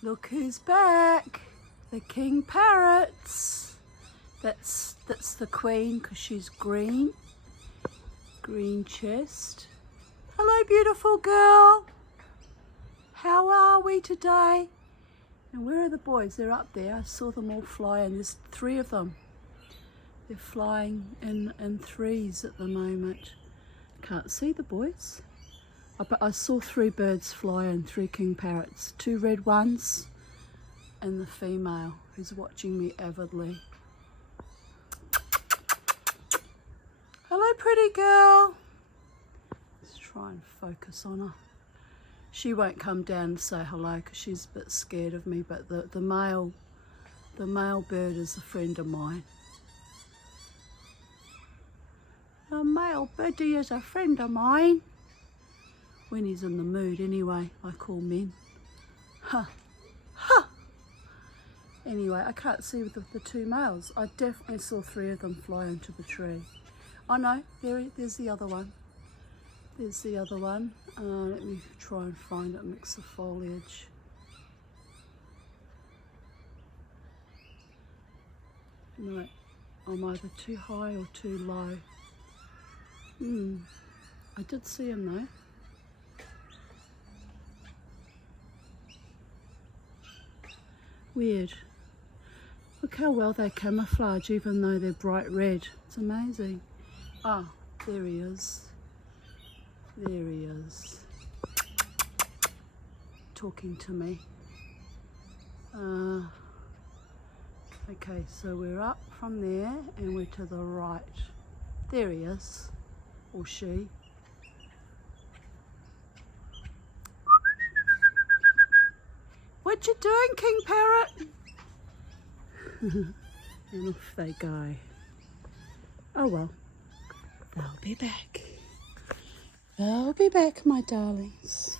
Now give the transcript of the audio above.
Look who's back. The king parrots. That's the queen because she's green. Green chest. Hello, beautiful girl. How are we today? And where are the boys? They're up there. I saw them all flying. There's 3 of them. They're flying in threes at the moment. Can't see the boys. But I saw 3 birds flying, 3 king parrots. 2 red ones and the female who's watching me avidly. Hello, pretty girl. Let's try and focus on her. She won't come down and say hello because she's a bit scared of me, but the male bird is a friend of mine. The male birdie is a friend of mine. When he's in the mood anyway, I call men. Huh. Huh. Anyway, I can't see with the 2 males. I definitely saw 3 of them fly into the tree. Oh no, there's the other one. There's the other one. Let me try and find it amongst the foliage. No, I'm either too high or too low. I did see him though. Weird. Look how well they camouflage even though they're bright red. It's amazing. Ah, there he is. There he is. Talking to me. Okay, so we're up from there and we're to the right. There he is. Or she. What you doing, King Parrot? And off they go. Oh well, they'll be back. They'll be back, my darlings.